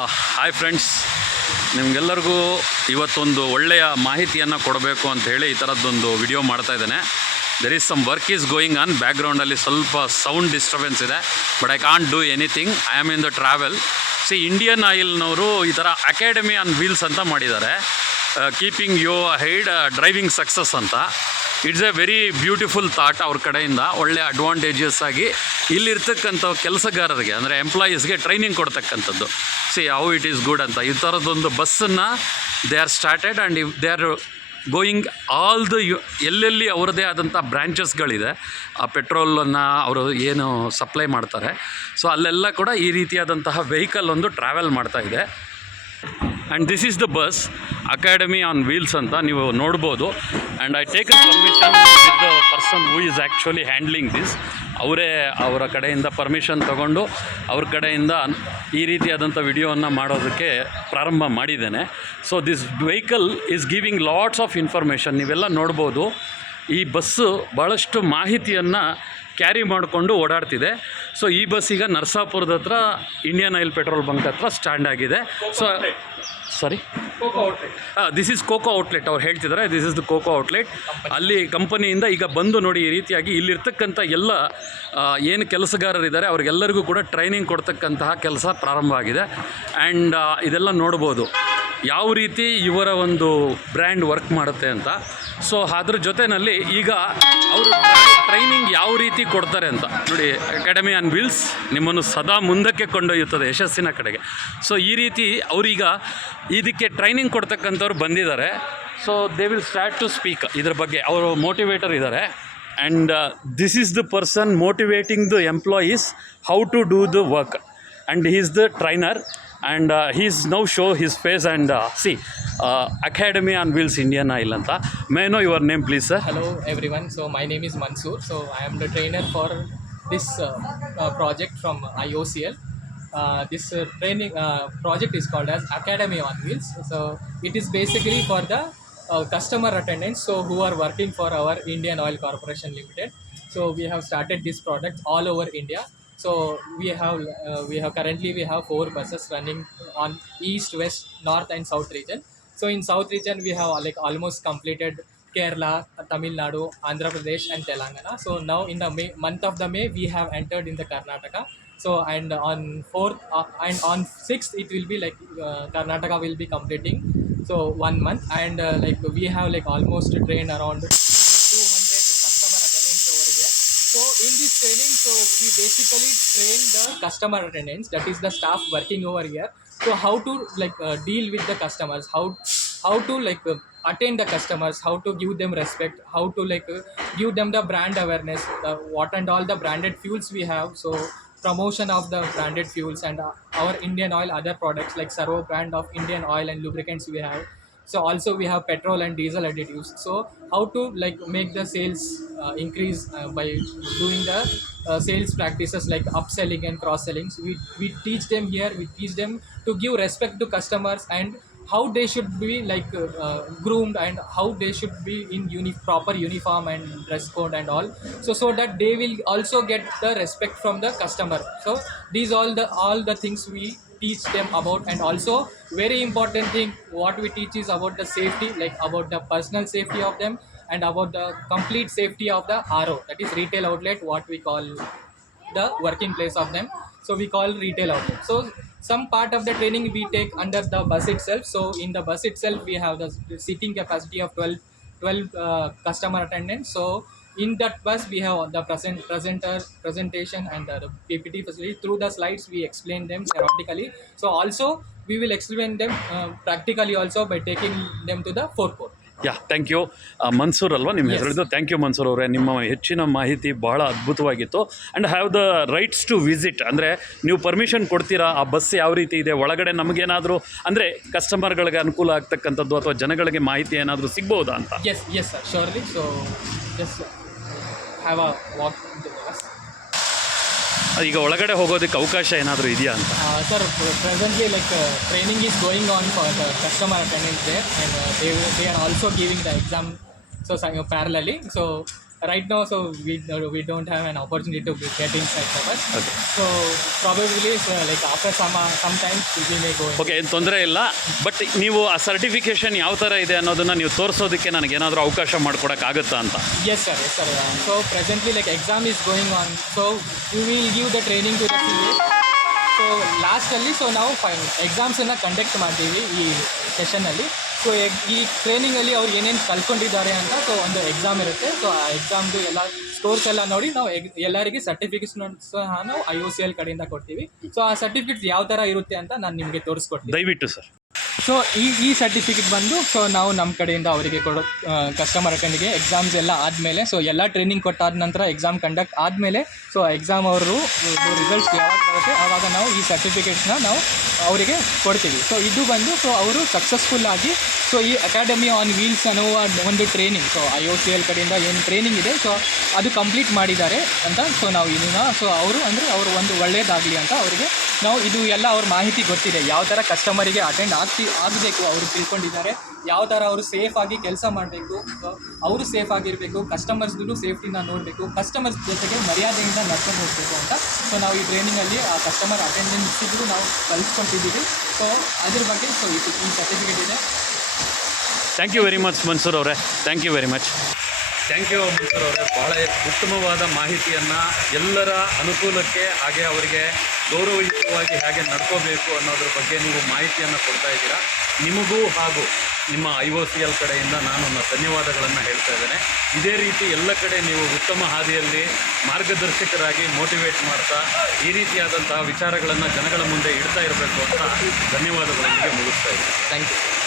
Hi friends, ನಿಮಗೆಲ್ಲರಿಗೂ ಇವತ್ತೊಂದು ಒಳ್ಳೆಯ ಮಾಹಿತಿಯನ್ನು ಕೊಡಬೇಕು ಅಂತ ಹೇಳಿ ಈ ಥರದ್ದೊಂದು ವಿಡಿಯೋ ಮಾಡ್ತಾ ಇದ್ದೇನೆ. There is some work is going on. ಬ್ಯಾಕ್ಗ್ರೌಂಡಲ್ಲಿ ಸ್ವಲ್ಪ ಸೌಂಡ್ ಡಿಸ್ಟರ್ಬೆನ್ಸ್ ಇದೆ, but I can't do anything. I am in the travel. Indian ಆಯಿಲ್ನವರು ಈ ಥರ ಅಕಾಡೆಮಿ ಆನ್ ವೀಲ್ಸ್ ಅಂತ ಮಾಡಿದ್ದಾರೆ, keeping you hide driving success ಅಂತ. It's a very beautiful thought ಅವ್ರ ಕಡೆಯಿಂದ. ಒಳ್ಳೆ ಅಡ್ವಾಂಟೇಜಸ್ ಆಗಿ ಇಲ್ಲಿರ್ತಕ್ಕಂಥ ಕೆಲಸಗಾರರಿಗೆ ಅಂದರೆ ಎಂಪ್ಲಾಯೀಸ್ಗೆ ಟ್ರೈನಿಂಗ್ ಕೊಡ್ತಕ್ಕಂಥದ್ದು. ಹೌ ಇಟ್ ಈಸ್ ಗುಡ್ ಅಂತ ಈ ಥರದ್ದೊಂದು ಬಸ್ಸನ್ನು they are started and they are going all the ಎಲ್ಲೆಲ್ಲಿ ಅವರದೇ ಆದಂಥ ಬ್ರ್ಯಾಂಚಸ್ಗಳಿದೆ, ಆ ಪೆಟ್ರೋಲನ್ನು ಅವರು ಏನು ಸಪ್ಲೈ ಮಾಡ್ತಾರೆ, ಸೊ ಅಲ್ಲೆಲ್ಲ ಕೂಡ ಈ ರೀತಿಯಾದಂತಹ ವೆಹಿಕಲ್ ಒಂದು ಟ್ರಾವೆಲ್ ಮಾಡ್ತಾ ಇದೆ. And this is the bus academy on wheels ಅಂತ ನೀವು ನೋಡ್ಬೋದು. And I take permission with the person who is actually handling this. ಅವರೇ ಅವರ ಕಡೆಯಿಂದ ಪರ್ಮಿಷನ್ ತಗೊಂಡು ಅವ್ರ ಕಡೆಯಿಂದ ಈ ರೀತಿಯಾದಂಥ ವಿಡಿಯೋವನ್ನು ಮಾಡೋದಕ್ಕೆ ಪ್ರಾರಂಭ ಮಾಡಿದ್ದೇನೆ. So this vehicle is giving lots of information. ನೀವೆಲ್ಲ ನೋಡ್ಬೋದು, ಈ ಬಸ್ಸು ಭಾಳಷ್ಟು ಮಾಹಿತಿಯನ್ನು ಕ್ಯಾರಿ ಮಾಡಿಕೊಂಡು ಓಡಾಡ್ತಿದೆ. ಸೊ ಈ ಬಸ್ ಈಗ ನರಸಾಪುರದ ಹತ್ರ ಇಂಡಿಯನ್ ಆಯಿಲ್ ಪೆಟ್ರೋಲ್ ಬಂಕ್ ಹತ್ರ ಸ್ಟ್ಯಾಂಡ್ ಆಗಿದೆ. So sorry, this is cocoa outlet. ಅವ್ರು ಹೇಳ್ತಿದ್ದಾರೆ this is the cocoa outlet. ಅಲ್ಲಿ ಕಂಪನಿಯಿಂದ ಈಗ ಬಂದು ನೋಡಿ, ಈ ರೀತಿಯಾಗಿ ಇಲ್ಲಿರ್ತಕ್ಕಂಥ ಎಲ್ಲ ಏನು ಕೆಲಸಗಾರರಿದ್ದಾರೆ ಅವ್ರಿಗೆಲ್ಲರಿಗೂ ಕೂಡ ಟ್ರೈನಿಂಗ್ ಕೊಡ್ತಕ್ಕಂತಹ ಕೆಲಸ ಪ್ರಾರಂಭ ಆಗಿದೆ. ಆ್ಯಂಡ್ ಇದೆಲ್ಲ ನೋಡ್ಬೋದು ಯಾವ ರೀತಿ ಇವರ ಒಂದು ಬ್ರ್ಯಾಂಡ್ ವರ್ಕ್ ಮಾಡುತ್ತೆ ಅಂತ. ಸೊ ಅದ್ರ ಜೊತೆಯಲ್ಲಿ ಈಗ ಅವರು ಟ್ರೈನಿಂಗ್ ಯಾವ ರೀತಿ ಕೊಡ್ತಾರೆ ಅಂತ ನೋಡಿ. ಅಕಾಡೆಮಿ ಆನ್ ವೀಲ್ಸ್ ನಿಮ್ಮನ್ನು ಸದಾ ಮುಂದಕ್ಕೆ ಕೊಂಡೊಯ್ಯುತ್ತದೆ ಯಶಸ್ಸಿನ ಕಡೆಗೆ. ಸೊ ಈ ರೀತಿ ಅವರೀಗ ಇದಕ್ಕೆ ಟ್ರೈನಿಂಗ್ ಕೊಡ್ತಕ್ಕಂಥವ್ರು ಬಂದಿದ್ದಾರೆ. So they will start to speak ಇದ್ರ ಬಗ್ಗೆ. ಅವರು ಮೋಟಿವೇಟರ್ ಇದ್ದಾರೆ. And this is the person motivating the employees how to do the work. And he is the trainer. And he's now show his face and see Academy on Wheels Indian Oil anta. May I know your name please, sir? Hello everyone. So my name is Mansoor. So I am the trainer for this project from IOCL. This training project is called as Academy on Wheels. So it is basically for the customer attendants so who are working for our Indian Oil Corporation Limited. So we have started this product all over India. So we have currently 4 buses running on east, west, north and south region. So in south region we have like almost completed Kerala, Tamil Nadu, Andhra Pradesh and Telangana. So now in the month of the May we have entered in the Karnataka. So and on 4th and on 6th it will be like Karnataka will be completing so 1 month. And like we have like almost trained around 200 customer attendants over here. So in this training, so we basically train the customer attendants, that is the staff working over here. So how to like deal with the customers, how to like attend the customers, how to give them respect, how to like give them the brand awareness, what and all the branded fuels we have. So promotion of the branded fuels and our Indian oil, other products like Servo brand of Indian oil and lubricants we have. So also we have petrol and diesel additives. So how to like make the sales increase by doing the sales practices like upselling and cross selling. So we teach them here, we teach them to give respect to customers and how they should be like groomed and how they should be in proper uniform and dress code and all. So that they will also get the respect from the customer. So these all the things we teach them about. And also very important thing what we teach is about the safety, like about the personal safety of them and about the complete safety of the RO, that is retail outlet, what we call the working place of them. So we call retail outlet. So some part of the training we take under the bus itself. So in the bus itself we have the seating capacity of 12 customer attendants. So in that bus we have the presentation and the PPT facility. Through the slides we explain them theoretically. So also we will explain them practically also by taking them to the forecourt. Thank you. Mansoor ಅಲ್ವಾ ನಿಮ್ಮ ಹೆಸರಿದ್ದು? Thank you Mansoor ಅವರೇ, ನಿಮ್ಮ ಹೆಚ್ಚಿನ ಮಾಹಿತಿ ಬಹಳ ಅದ್ಭುತವಾಗಿತ್ತು. And have the rights to visit, ಅಂದರೆ ನೀವು ಪರ್ಮಿಷನ್ ಕೊಡ್ತೀರಾ ಆ ಬಸ್ ಯಾವ ರೀತಿ ಇದೆ, ಒಳಗಡೆ ನಮಗೇನಾದರೂ ಅಂದರೆ ಕಸ್ಟಮರ್ಗಳಿಗೆ ಅನುಕೂಲ ಆಗ್ತಕ್ಕಂಥದ್ದು ಅಥವಾ ಜನಗಳಿಗೆ ಮಾಹಿತಿ ಏನಾದರೂ ಸಿಗ್ಬೋದಾ ಅಂತ? Yes sir, surely. So just have a walk into the bus. ಈಗ ಒಳಗಡೆ ಹೋಗೋದಕ್ಕೆ ಅವಕಾಶ ಏನಾದರೂ ಇದೆಯಾ ಅಂತ? Sir, presently like training is going on for the customer attendants there, and they are also giving the exam so parallelly. So right now, so we don't have an opportunity to get inside the bus. Okay. So probably like after sometimes we may go in. Okay, ಏನು ತೊಂದರೆ ಇಲ್ಲ. But ನೀವು ಆ certification ಯಾವ ಥರ ಇದೆ ಅನ್ನೋದನ್ನು ನೀವು ತೋರಿಸೋದಕ್ಕೆ ನನಗೇನಾದರೂ ಅವಕಾಶ ಮಾಡಿಕೊಡೋಕ್ಕಾಗುತ್ತಾ ಅಂತ? Yes sir, yes sir. So presently like exam is going on, so we will give the training to the CA. So ಲಾಸ್ಟಲ್ಲಿ ಸೊ ನಾವು ಎಕ್ಸಾಮ್ಸನ್ನು ಕಂಡಕ್ಟ್ ಮಾಡ್ತೀವಿ ಈ ಸೆಷನ್ನಲ್ಲಿ. ಸೊ ಈ ಟ್ರೈನಿಂಗಲ್ಲಿ ಅವ್ರು ಏನೇನು ಕಲ್ತ್ಕೊಂಡಿದ್ದಾರೆ ಅಂತ ಸೊ ಒಂದು ಎಕ್ಸಾಮ್ ಇರುತ್ತೆ. ಸೊ ಆ ಎಕ್ಸಾಮ್ದು ಎಲ್ಲ ಸ್ಕೋರ್ಸ್ ಎಲ್ಲ ನೋಡಿ ನಾವು ಎಲ್ಲರಿಗೆ ಸರ್ಟಿಫಿಕೇಟ್ಸ್ ಸಹ ನಾವು IOCL ಕಡೆಯಿಂದ ಕೊಡ್ತೀವಿ. ಸೊ ಆ ಸರ್ಟಿಫಿಕೇಟ್ಸ್ ಯಾವ ಥರ ಇರುತ್ತೆ ಅಂತ ನಾನು ನಿಮಗೆ ತೋರಿಸ್ಕೊಡ್ತೀನಿ. ದಯವಿಟ್ಟು ಸರ್. ಸೊ ಈ ಸರ್ಟಿಫಿಕೇಟ್ ಬಂದು ಸೊ ನಾವು ನಮ್ಮ ಕಡೆಯಿಂದ ಅವರಿಗೆ ಕೊಡೋ ಕಸ್ಟಮರ್ ಅಕೌಂಟಿಗೆ ಎಕ್ಸಾಮ್ಸ್ ಎಲ್ಲ ಆದಮೇಲೆ, ಸೊ ಎಲ್ಲ ಟ್ರೈನಿಂಗ್ ಕೊಟ್ಟಾದ ನಂತರ ಎಕ್ಸಾಮ್ ಕಂಡಕ್ಟ್ ಆದಮೇಲೆ ಸೊ ಎಕ್ಸಾಮ್ ಅವರು ರಿಸಲ್ಟ್ಸ್ ಯಾವಾಗ ಬರುತ್ತೆ ಆವಾಗ ನಾವು ಈ ಸರ್ಟಿಫಿಕೇಟ್ಸ್ನ ನಾವು ಅವರಿಗೆ ಕೊಡ್ತೀವಿ. ಸೊ ಇದು ಬಂದು ಸೊ ಅವರು ಸಕ್ಸಸ್ಫುಲ್ಲಾಗಿ ಸೊ ಈ ಅಕಾಡೆಮಿ ಆನ್ ವೀಲ್ಸ್ ಅನ್ನೋ ಒಂದು ಟ್ರೈನಿಂಗ್, ಸೊ IOCL ಕಡೆಯಿಂದ ಏನು ಟ್ರೈನಿಂಗ್ ಇದೆ ಸೊ ಅದು ಕಂಪ್ಲೀಟ್ ಮಾಡಿದ್ದಾರೆ ಅಂತ. ಸೊ ನಾವು ಇದನ್ನು ಸೊ ಅವರು ಅಂದರೆ ಅವರು ಒಂದು ಒಳ್ಳೆಯದಾಗಲಿ ಅಂತ ಅವರಿಗೆ ನಾವು ಇದು ಎಲ್ಲ ಅವ್ರ ಮಾಹಿತಿ ಗೊತ್ತಿದೆ, ಯಾವ ಥರ ಕಸ್ಟಮರಿಗೆ ಅಟೆಂಡ್ ಆಗಬೇಕು ಅವರು ತಿಳ್ಕೊಂಡಿದ್ದಾರೆ, ಯಾವ ಥರ ಅವರು ಸೇಫಾಗಿ ಕೆಲಸ ಮಾಡಬೇಕು, ಅವರು ಸೇಫ್ ಆಗಿರಬೇಕು, ಕಸ್ಟಮರ್ಸ್ದು ಸೇಫ್ಟಿನ ನೋಡಬೇಕು, ಕಸ್ಟಮರ್ಸ್ ಜೊತೆಗೆ ಮರ್ಯಾದೆಯಿಂದ ನಡ್ಕೊಂಡು ಹೋಗಬೇಕು ಅಂತ. ಸೊ ನಾವು ಈ ಟ್ರೈನಿಂಗಲ್ಲಿ ಆ ಕಸ್ಟಮರ್ ಅಟೆಂಡೆನ್ಸಿಗೂ ನಾವು ಕಲಿಸ್ಕೊಟ್ಟಿದ್ದೀವಿ. ಸೊ ಅದ್ರ ಬಗ್ಗೆ ಸೊ ಈ ಸರ್ಟಿಫಿಕೇಟ್ ಇದೆ. Thank you very much Mansoor ಅವರೇ, thank you very much. Thank you Mansoor ಅವರೇ. ಭಾಳ ಉತ್ತಮವಾದ ಮಾಹಿತಿಯನ್ನು ಎಲ್ಲರ ಅನುಕೂಲಕ್ಕೆ ಹಾಗೆ ಅವರಿಗೆ ಗೌರವಯುತವಾಗಿ ಹೇಗೆ ನಡ್ಕೋಬೇಕು ಅನ್ನೋದ್ರ ಬಗ್ಗೆ ನೀವು ಮಾಹಿತಿಯನ್ನು ಕೊಡ್ತಾ ಇದ್ದೀರಾ. ನಿಮಗೂ ಹಾಗೂ ನಿಮ್ಮ IOCL ಕಡೆಯಿಂದ ನಾನು ನನ್ನ ಧನ್ಯವಾದಗಳನ್ನು ಹೇಳ್ತಾ ಇದ್ದೇನೆ. ಇದೇ ರೀತಿ ಎಲ್ಲ ಕಡೆ ನೀವು ಉತ್ತಮ ಹಾದಿಯಲ್ಲಿ ಮಾರ್ಗದರ್ಶಕರಾಗಿ ಮೋಟಿವೇಟ್ ಮಾಡ್ತಾ ಈ ರೀತಿಯಾದಂತಹ ವಿಚಾರಗಳನ್ನು ಜನಗಳ ಮುಂದೆ ಇಡ್ತಾ ಇರಬೇಕು ಅಂತ ಧನ್ಯವಾದಗಳೊಂದಿಗೆ ಮುಗಿಸ್ತಾ ಇದ್ದೀನಿ. Thank you.